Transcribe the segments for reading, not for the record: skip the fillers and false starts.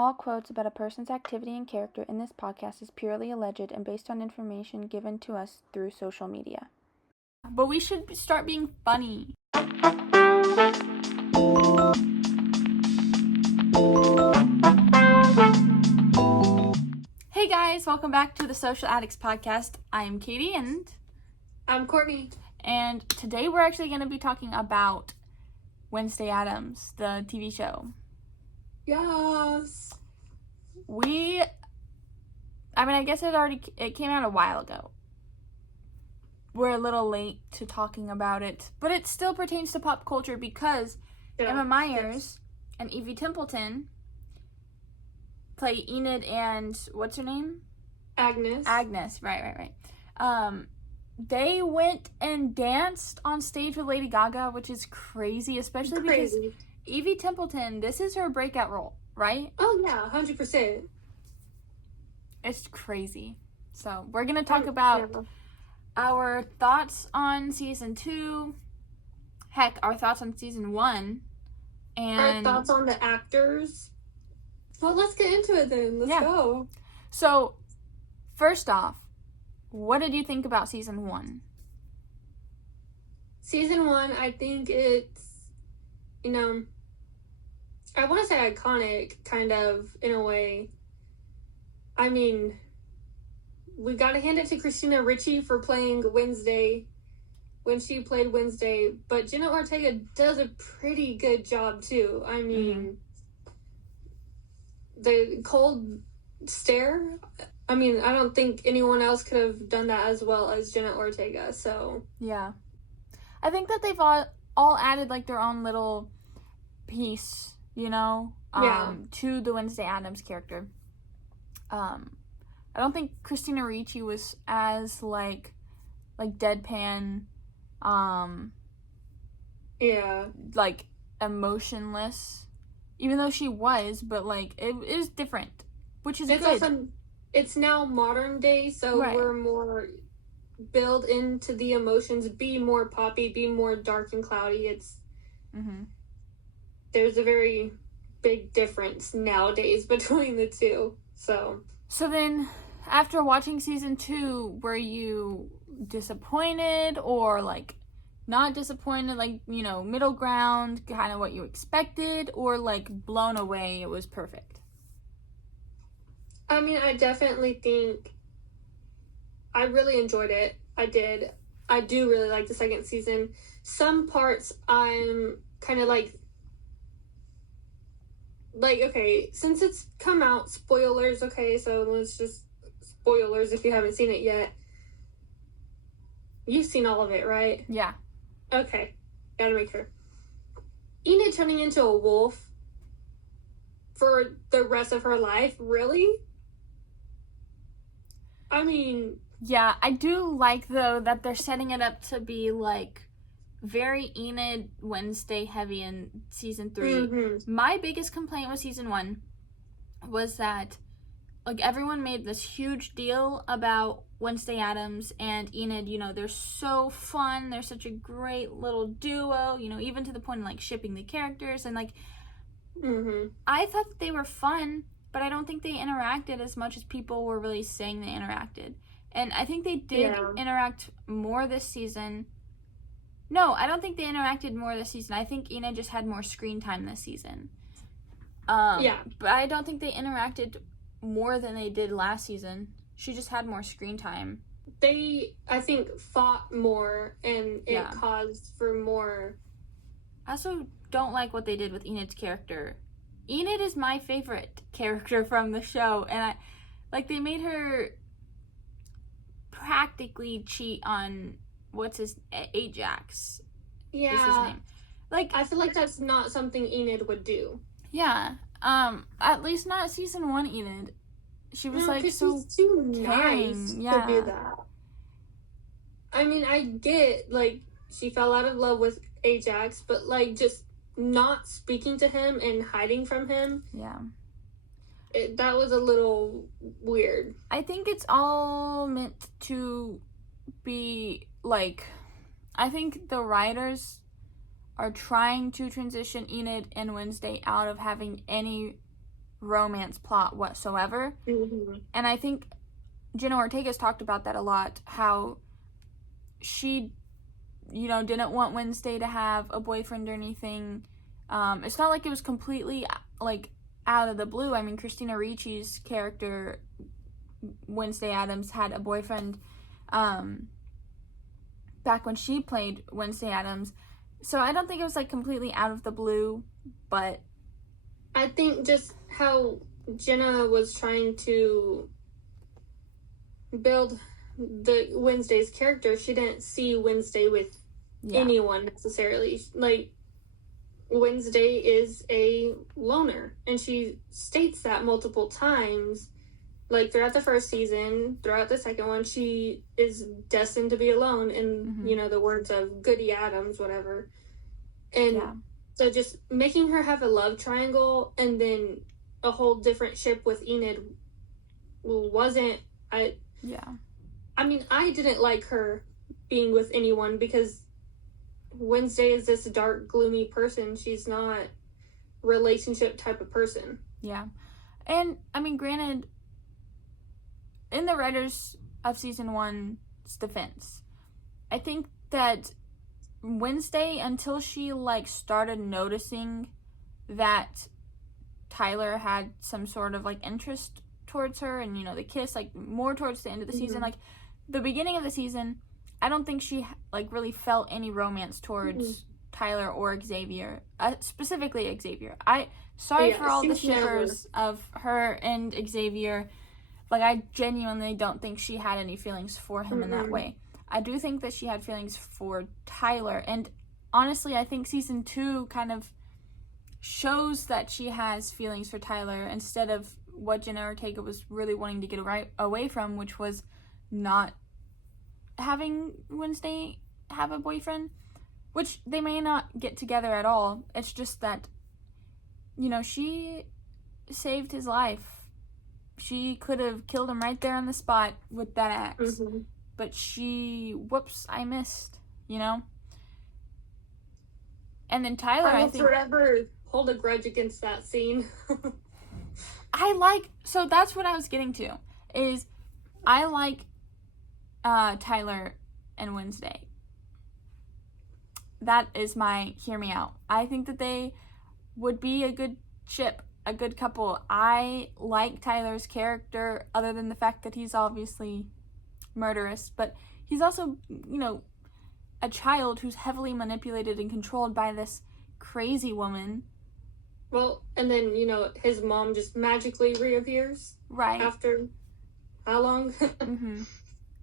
All quotes about a person's activity and character in this podcast is purely alleged and based on information given to us through social media. But we should start being funny. Hey guys, welcome back to the Social Addicts Podcast. I'm Katie and I'm Courtney. And today we're actually going to be talking about Wednesday Addams, the TV show. Yes. I guess it came out a while ago. We're a little late to talking about it, but it still pertains to pop culture because Emma Myers and Evie Templeton play Enid and, what's her name? Agnes, right. They went and danced on stage with Lady Gaga, which is crazy, especially because Evie Templeton, this is her breakout role, right? Oh, yeah, 100%. It's crazy. So, we're going to talk about our thoughts on Season 2, our thoughts on Season 1, and our thoughts on the actors. Well, let's get into it then. Let's go. So, first off, what did you think about Season 1? Season 1, I think it's, I want to say iconic, kind of, in a way. I mean, we gotta hand it to Christina Ricci for playing Wednesday when she played Wednesday, but Jenna Ortega does a pretty good job, too. I mean, the cold stare, I don't think anyone else could have done that as well as Jenna Ortega, so. Yeah. I think that they've all added, their own little piece, to the Wednesday Addams character. I don't think Christina Ricci was as, deadpan, emotionless, even though she was, but, it is different, which is good. Also, it's now modern day, so we're more built into the emotions, be more poppy, be more dark and cloudy. There's a very big difference nowadays between the two, so then, after watching Season 2, were you disappointed or, not disappointed, middle ground, kind of what you expected, or, blown away, it was perfect? I definitely think I really enjoyed it. I did. I do really like the second season. Some parts I'm kind of okay, since it's come out, spoilers, okay, so let's just, spoilers if you haven't seen it yet. You've seen all of it, right? Yeah. Okay, gotta make sure. Enid turning into a wolf for the rest of her life, really? Yeah, I do like, though, that they're setting it up to be, very Enid Wednesday heavy in Season 3. My biggest complaint with Season 1 was that, everyone made this huge deal about Wednesday Addams and Enid. They're so fun. They're such a great little duo, even to the point of, shipping the characters. And, I thought that they were fun, but I don't think they interacted as much as people were really saying they interacted. And I think they did interact more this season. No, I don't think they interacted more this season. I think Enid just had more screen time this season. But I don't think they interacted more than they did last season. She just had more screen time. They, I think, fought more, and it caused for more. I also don't like what they did with Enid's character. Enid is my favorite character from the show, and they made her practically cheat on Ajax. Yeah. Is his name. I feel like that's not something Enid would do. Yeah. At least not Season 1 Enid. She was so she's too nice to do that. I get she fell out of love with Ajax, but just not speaking to him and hiding from him. Yeah. That was a little weird. I think it's all meant to be I think the writers are trying to transition Enid and Wednesday out of having any romance plot whatsoever. Mm-hmm. And I think Jenna Ortega's talked about that a lot, how she, didn't want Wednesday to have a boyfriend or anything. It's not like it was completely, like, out of the blue. I mean, Christina Ricci's character, Wednesday Addams, had a boyfriend back when she played Wednesday Addams. So I don't think it was, like, completely out of the blue, but I think just how Jenna was trying to build the Wednesday's character, she didn't see Wednesday with anyone necessarily. Like, Wednesday is a loner, and she states that multiple times. Like, throughout the first season, throughout the second one, she is destined to be alone, in, the words of Goody Addams, whatever. And so just making her have a love triangle and then a whole different ship with Enid wasn't... I mean, I didn't like her being with anyone because Wednesday is this dark, gloomy person. She's not relationship type of person. Yeah. And, I mean, granted, in the writers of season 1's defense, I think that Wednesday, until she, like, started noticing that Tyler had some sort of, like, interest towards her and, the kiss, like, more towards the end of the season, like, the beginning of the season, I don't think she, like, really felt any romance towards Tyler or Xavier, specifically Xavier. Sorry for all the shippers of her and Xavier. Like, I genuinely don't think she had any feelings for him in that way. I do think that she had feelings for Tyler, and honestly, I think season 2 kind of shows that she has feelings for Tyler instead of what Jenna Ortega was really wanting to get away from, which was not having Wednesday have a boyfriend, which they may not get together at all. It's just that, she saved his life. She could have killed him right there on the spot with that axe. But whoops, I missed, And then Tyler, I will forever hold a grudge against that scene. So that's what I was getting to, is I like Tyler and Wednesday. That is my hear me out. I think that they would be a good ship, a good couple. I like Tyler's character, other than the fact that he's obviously murderous, but he's also, a child who's heavily manipulated and controlled by this crazy woman. Well, and then, his mom just magically reappears. Right. After how long?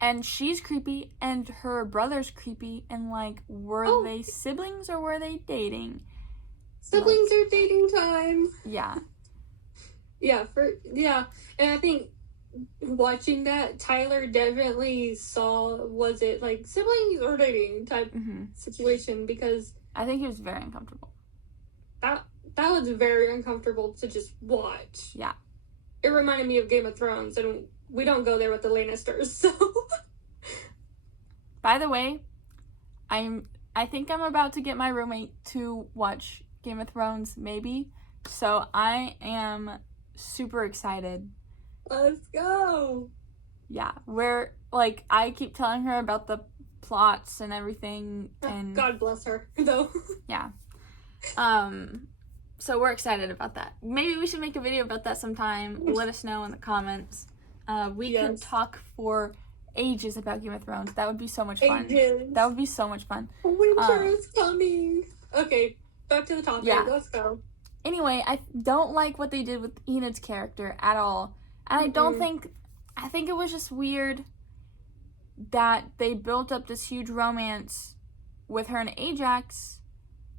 And she's creepy, and her brother's creepy, and, like, were they siblings or were they dating? Siblings are dating time. Yeah. And I think watching that, Tyler definitely saw, was it, like, siblings or dating type situation, because I think he was very uncomfortable. That was very uncomfortable to just watch. Yeah. It reminded me of Game of Thrones, and we don't go there with the Lannisters, so... By the way, I think I'm about to get my roommate to watch Game of Thrones, maybe. So I am super excited. Let's go! Yeah, I keep telling her about the plots and everything, and... God bless her, though. Yeah. So we're excited about that. Maybe we should make a video about that sometime. Let us know in the comments. We could talk for ages about Game of Thrones. That would be so much fun. That would be so much fun. Winter is coming. Okay, back to the topic. Yeah. Let's go. Anyway, I don't like what they did with Enid's character at all. And I don't think... I think it was just weird that they built up this huge romance with her and Ajax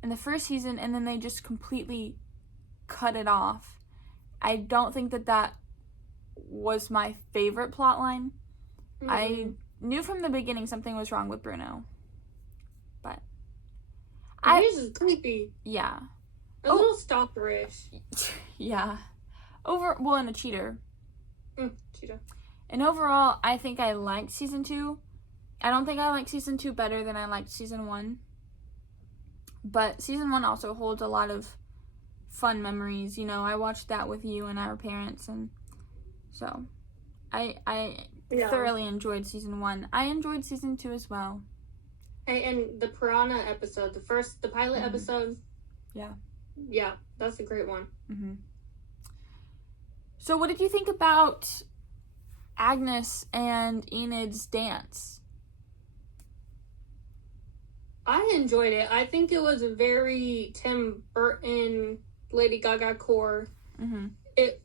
in the first season, and then they just completely cut it off. I don't think that was my favorite plotline. I knew from the beginning something was wrong with Bruno. But This is creepy. Yeah. A little stalkerish. Yeah. And a cheater. Cheater. And overall, I think I liked season 2. I don't think I liked season 2 better than I liked season 1. But season 1 also holds a lot of fun memories. You know, I watched that with you and our parents, and so I thoroughly enjoyed season 1. I enjoyed season 2 as well. Hey, and the piranha episode, the pilot episode. Yeah, that's a great one. Mm-hmm. So what did you think about Agnes and Enid's dance? I enjoyed it. I think it was a very Tim Burton, Lady Gaga core. Mm-hmm. It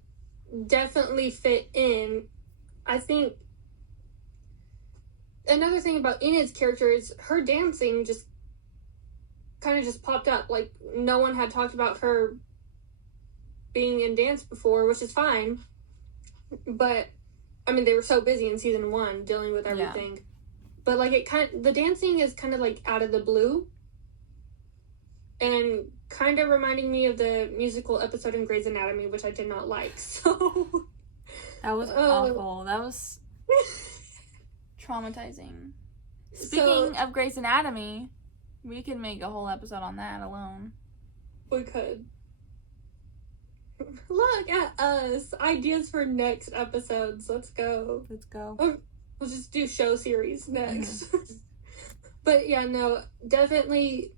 definitely fit in. I think another thing about Enid's character is her dancing just kind of just popped up. Like, no one had talked about her being in dance before, which is fine. But, I mean, they were so busy in season 1 dealing with everything. Yeah. But, like, the dancing is kind of, like, out of the blue. And kind of reminding me of the musical episode in Grey's Anatomy, which I did not like, so... That was awful. That was traumatizing. Speaking of Grey's Anatomy, we could make a whole episode on that alone. We could. Look at us. Ideas for next episodes. Let's go. Let's go. We'll just do show series next. Mm-hmm. But yeah, no, definitely.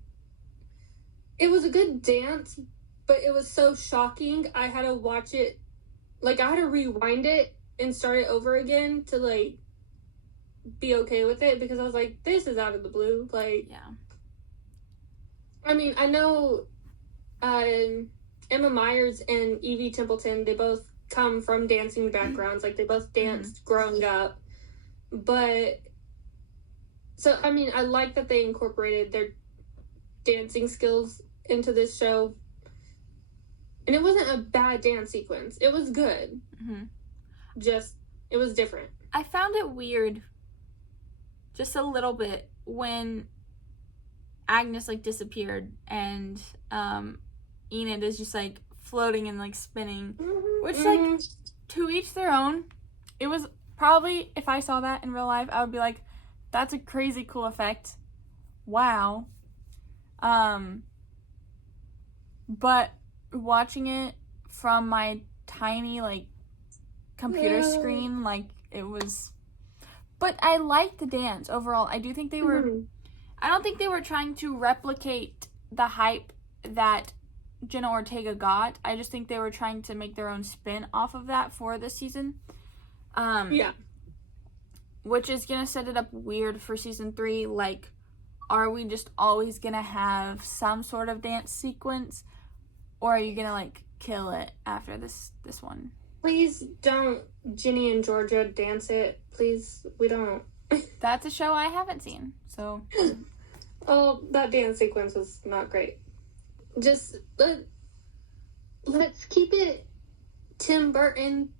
It was a good dance, but it was so shocking. I had to watch it. Like, I had to rewind it and start it over again to, like, be okay with it, because I was like, this is out of the blue. Like, yeah. I mean, I know Emma Myers and Evie Templeton, they both come from dancing backgrounds. Like, they both danced growing up. But, so, I mean, I like that they incorporated their dancing skills into this show. And it wasn't a bad dance sequence. It was good. Mm-hmm. Just, it was different. I found it weird, just a little bit, when Agnes, like, disappeared and Enid is just, like, floating and, like, spinning. Mm-hmm. Which, like, to each their own. It was probably, if I saw that in real life, I would be like, that's a crazy cool effect. Wow. But watching it from my tiny, like, computer screen, like, it was... But I liked the dance overall. I do think they were... I don't think they were trying to replicate the hype that Jenna Ortega got. I just think they were trying to make their own spin off of that for this season. Yeah. Which is going to set it up weird for season 3. Like, are we just always going to have some sort of dance sequence? Or are you going to, like, kill it after this one? Please don't Ginny and Georgia dance it. Please, we don't. That's a show I haven't seen, so... Oh, that dance sequence was not great. Just, let's keep it Tim Burton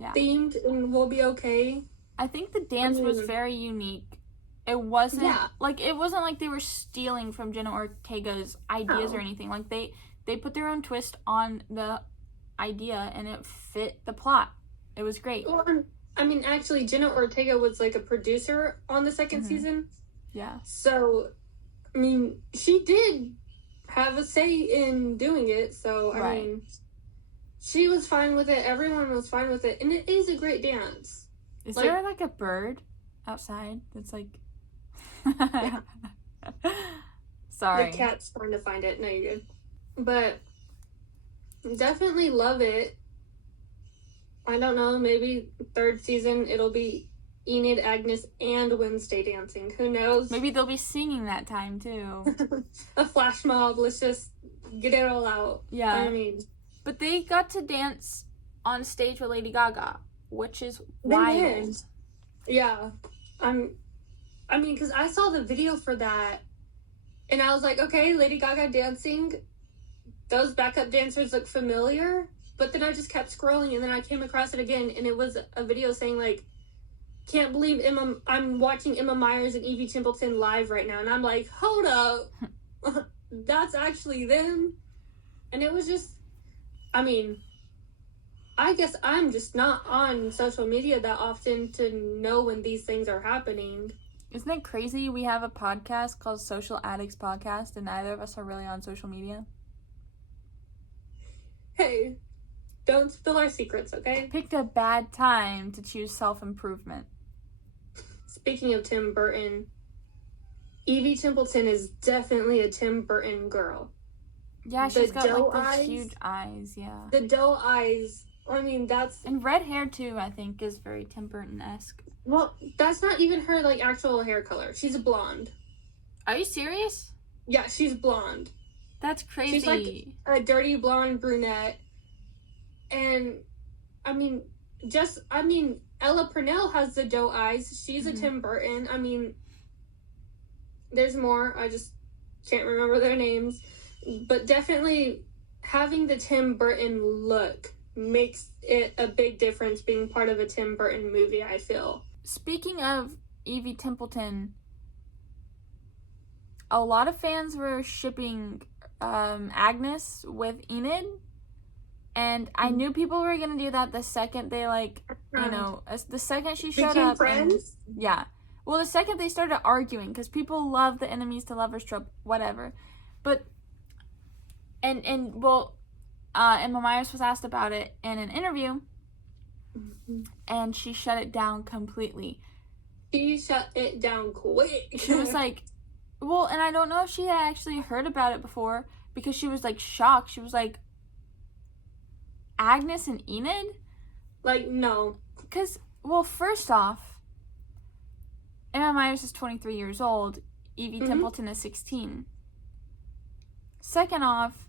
themed, and we'll be okay. I think the dance was very unique. It wasn't, like, it wasn't like they were stealing from Jenna Ortega's ideas or anything. Like, they put their own twist on the idea, and it fit the plot. It was great. Well, I mean, actually, Jenna Ortega was, like, a producer on the second season. Yeah. So, I mean, she did have a say in doing it, so, I mean, she was fine with it. Everyone was fine with it, and it is a great dance. Is there, like, a bird outside that's, like... Sorry. The cat's trying to find it. No, you're good. But definitely love it. I don't know, maybe third season it'll be Enid, Agnes, and Wednesday dancing. Who knows? Maybe they'll be singing that time, too. A flash mob. Let's just get it all out. Yeah. I mean. But they got to dance on stage with Lady Gaga, which is wild. Yeah. I mean, because I saw the video for that, and I was like, okay, Lady Gaga dancing. Those backup dancers look familiar. But then I just kept scrolling, and then I came across it again, and it was a video saying, like, can't believe I'm watching Emma Myers and Evie Templeton live right now. And I'm like, hold up. That's actually them. And it was just, I mean, I guess I'm just not on social media that often to know when these things are happening. Isn't it crazy? We have a podcast called Social Addicts Podcast, and neither of us are really on social media. Hey, don't spill our secrets, okay? Picked a bad time to choose self-improvement. Speaking of Tim Burton, Evie Templeton is definitely a Tim Burton girl. Yeah, she's got like those huge eyes, yeah. The doe eyes, I mean, that's... And red hair, too, I think, is very Tim Burton-esque. Well, that's not even her, like, actual hair color. She's a blonde. Are you serious? Yeah, she's blonde. That's crazy. She's like a dirty blonde brunette. And, I mean, Ella Purnell has the doe eyes. She's a Tim Burton. I mean, there's more. I just can't remember their names. But definitely having the Tim Burton look makes it a big difference being part of a Tim Burton movie, I feel. Speaking of Evie Templeton, a lot of fans were shipping Agnes with Enid. And I knew people were going to do that the second they, like, you know, the second she showed up. Friends? And, yeah. Well, the second they started arguing, because people love the enemies to lovers trope, whatever. But... Emma Myers was asked about it in an interview, and she shut it down completely. She shut it down quick. She was like, well, and I don't know if she had actually heard about it before, because she was, like, shocked. She was like, Agnes and Enid? Like, no. Because, well, first off, Emma Myers is 23 years old. Evie Templeton is 16. Second off,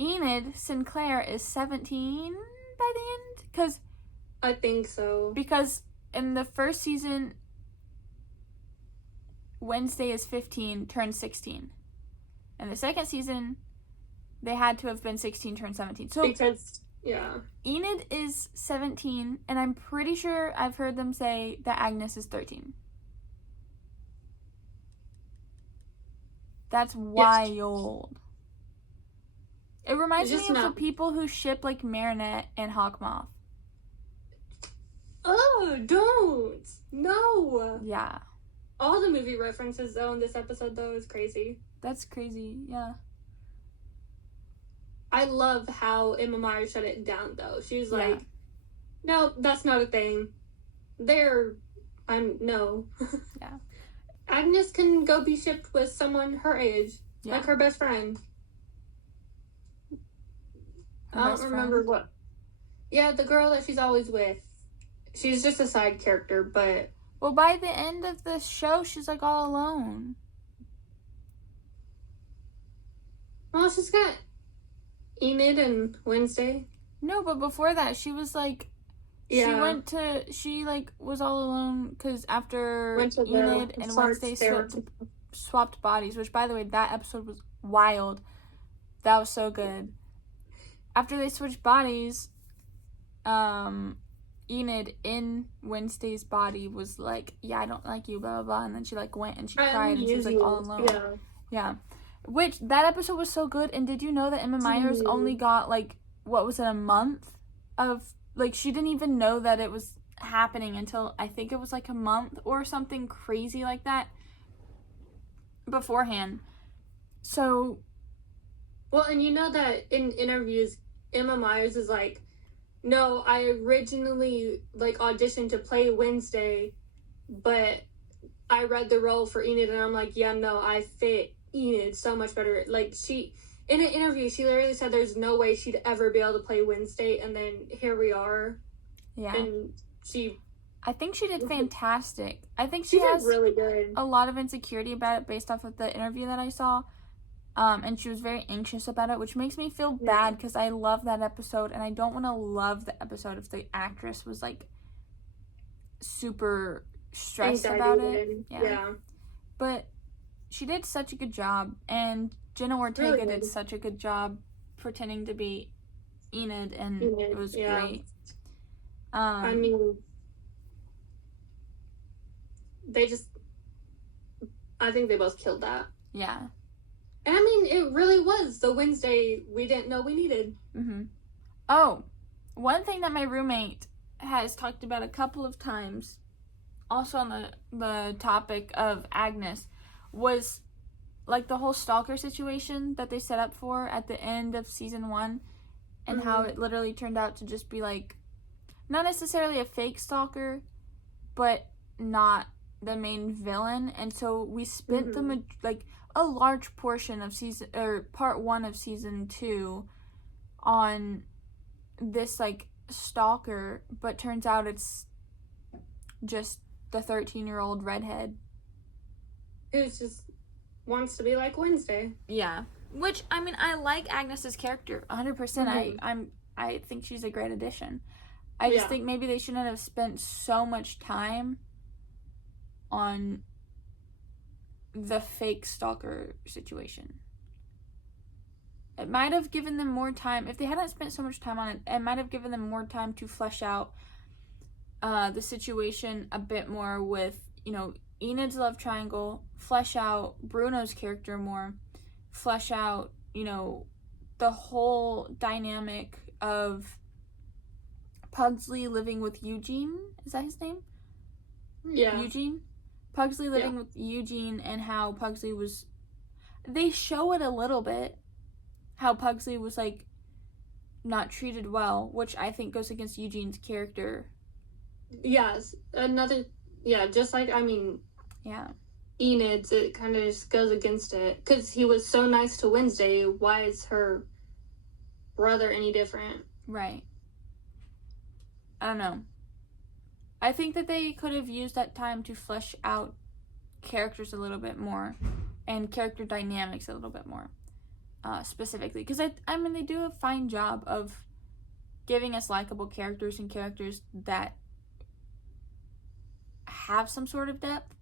Enid Sinclair is 17 by the end? Because I think so. Because in the first season, Wednesday is 15, turned 16. In the second season, they had to have been 16, turned 17. So because, yeah. Enid is 17, and I'm pretty sure I've heard them say that Agnes is 13. That's wild. Yes. It reminds me of the people who ship, like, Marinette and Hawkmoth. Oh, don't! No! Yeah. All the movie references, though, in this episode, though, is crazy. That's crazy, yeah. I love how Emma Myers shut it down, though. She's like, no, that's not a thing. No. Yeah. Agnes can go be shipped with someone her age, like her best friend. I don't remember what. Yeah, the girl that she's always with. She's just a side character, but... Well, by the end of the show, she's, like, all alone. Well, she's got Enid and Wednesday. No, but before that, she was, like... Yeah. She was all alone, because after Enid and Wednesday swapped bodies, which, by the way, that episode was wild. That was so good. After they switched bodies, Enid in Wednesday's body was like, yeah, I don't like you, blah, blah, blah. And then she, like, went and she cried and she was, like, all alone. Yeah. Which, that episode was so good. And did you know that Emma Myers only got, like, what was it, a month of, like, she didn't even know that it was happening until, I think it was, like, a month or something crazy like that beforehand. So. Well, and you know that in interviews, Emma Myers is like, no, I originally, like, auditioned to play Wednesday, but I read the role for Enid, and I'm like, yeah, no, I fit Enid so much better. Like, in an interview, she literally said there's no way she'd ever be able to play Wednesday, and then here we are. Yeah. And I think she did fantastic. I think she has really good. A lot of insecurity about it based off of the interview that I saw. And she was very anxious about it, which makes me feel bad because I love that episode, and I don't want to love the episode if the actress was, like, super stressed about it. Yeah. But she did such a good job, and Jenna Ortega did such a good job pretending to be Enid, and it was great. I mean, I think they both killed that. Yeah. And I mean, it really was the Wednesday we didn't know we needed. Mm-hmm. Oh, one thing that my roommate has talked about a couple of times, also on the topic of Agnes, was, like, the whole stalker situation that they set up for at the end of season 1. and how it literally turned out to just be, like, not necessarily a fake stalker, but not the main villain. And so we spent a large portion of part 1 of season 2 on this, like, stalker, but turns out it's just the 13-year-old redhead who just wants to be like Wednesday. Yeah, which, I mean, I like Agnes's character 100%. I think she's a great addition. I just think maybe they shouldn't have spent so much time on the fake stalker situation. It might have given them more time. If they hadn't spent so much time on it, it might have given them more time to flesh out the situation a bit more with, Enid's love triangle, flesh out Bruno's character more, flesh out, the whole dynamic of Pugsley living with Eugene. Is that his name? Yeah. Eugene? Pugsley living with Eugene, and how Pugsley was... They show it a little bit, how Pugsley was, like, not treated well, which I think goes against Eugene's character. Yes. Just like, Enid's, it kind of just goes against it. Because he was so nice to Wednesday, why is her brother any different? Right. I don't know. I think that they could have used that time to flesh out characters a little bit more, and character dynamics a little bit more, specifically. Because, they do a fine job of giving us likable characters and characters that have some sort of depth,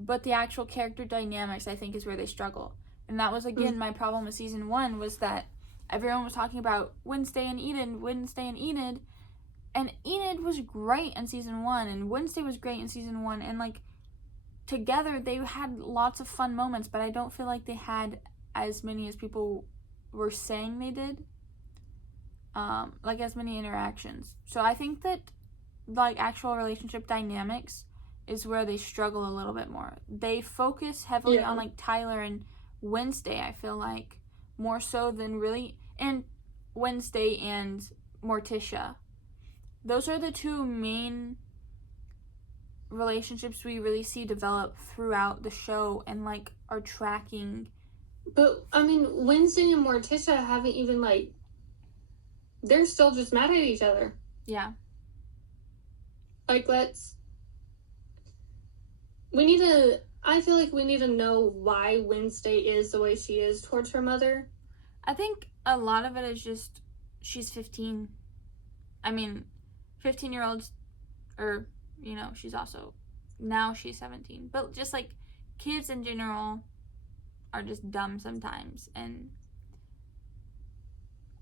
but the actual character dynamics, I think, is where they struggle. And that was, again, my problem with season 1, was that everyone was talking about Wednesday and Enid, and Enid was great in season 1, and Wednesday was great in season 1, and, like, together they had lots of fun moments, but I don't feel like they had as many as people were saying they did, as many interactions. So I think that, like, actual relationship dynamics is where they struggle a little bit more. They focus heavily on, like, Tyler and Wednesday, I feel like, more so than really, and Wednesday and Morticia. Those are the two main relationships we really see develop throughout the show and, like, are tracking. But, Wednesday and Morticia haven't even, like, they're still just mad at each other. Yeah. Like, I feel like we need to know why Wednesday is the way she is towards her mother. I think a lot of it is just, she's 15. 15-year-olds, she's also, now she's 17. But just, like, kids in general are just dumb sometimes. And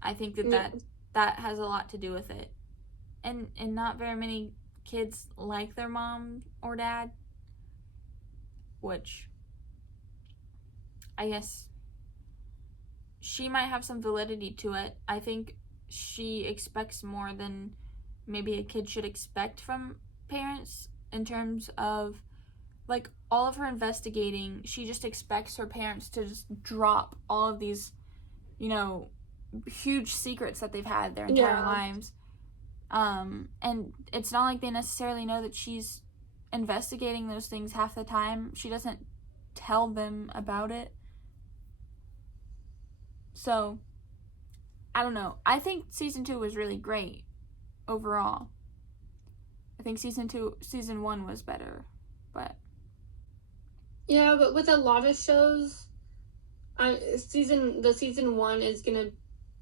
I think that has a lot to do with it. And not very many kids like their mom or dad, which I guess she might have some validity to it. I think she expects more than maybe a kid should expect from parents in terms of, like, all of her investigating. She just expects her parents to just drop all of these, huge secrets that they've had their entire lives. And it's not like they necessarily know that she's investigating those things half the time. She doesn't tell them about it. So, I don't know. I think season 2 was really great overall. I think season 1 was better, but... Yeah, but with a lot of shows, season 1 is gonna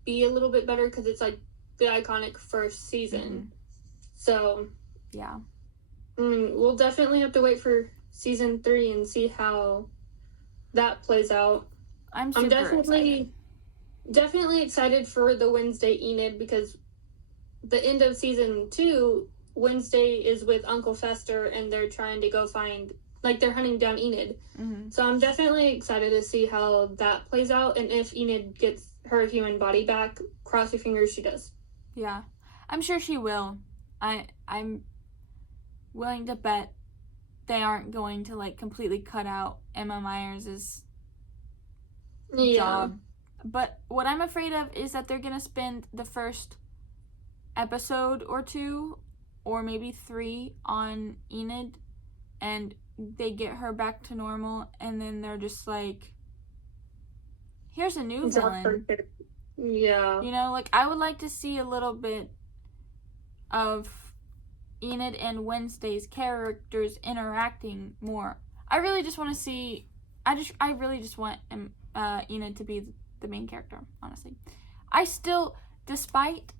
be a little bit better because it's, like, the iconic first season. Mm-hmm. So... Yeah. We'll definitely have to wait for season 3 and see how that plays out. I'm definitely excited for the Wednesday Enid, because the end of season 2, Wednesday is with Uncle Fester and they're trying to go find, like, they're hunting down Enid. Mm-hmm. So I'm definitely excited to see how that plays out, and if Enid gets her human body back, cross your fingers she does. Yeah. I'm sure she will. I'm willing to bet they aren't going to, like, completely cut out Emma Myers' job But what I'm afraid of is that they're going to spend the first episode or 2 or maybe 3 on Enid, and they get her back to normal, and then they're just like, here's a new villain. Yeah. You know, like, I would like to see a little bit of Enid and Wednesday's characters interacting more. I really just want to see, I really just want Enid to be the main character, honestly. I still, despite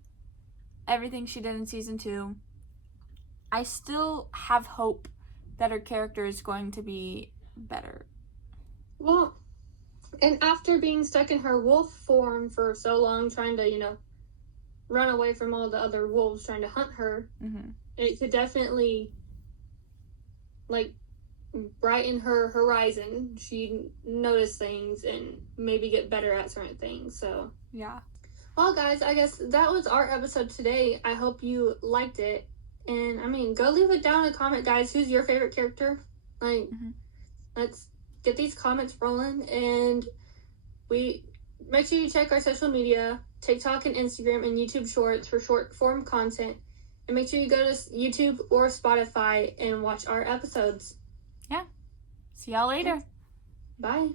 everything she did in season 2, I still have hope that her character is going to be better. Well, and after being stuck in her wolf form for so long, trying to, run away from all the other wolves trying to hunt her, it could definitely, brighten her horizon. She'd notice things and maybe get better at certain things, so. Yeah. Well, guys, I guess that was our episode today. I hope you liked it. And, go leave it down in a comment, guys. Who's your favorite character? Let's get these comments rolling. And make sure you check our social media, TikTok and Instagram and YouTube Shorts for short-form content. And make sure you go to YouTube or Spotify and watch our episodes. Yeah. See y'all later. Bye.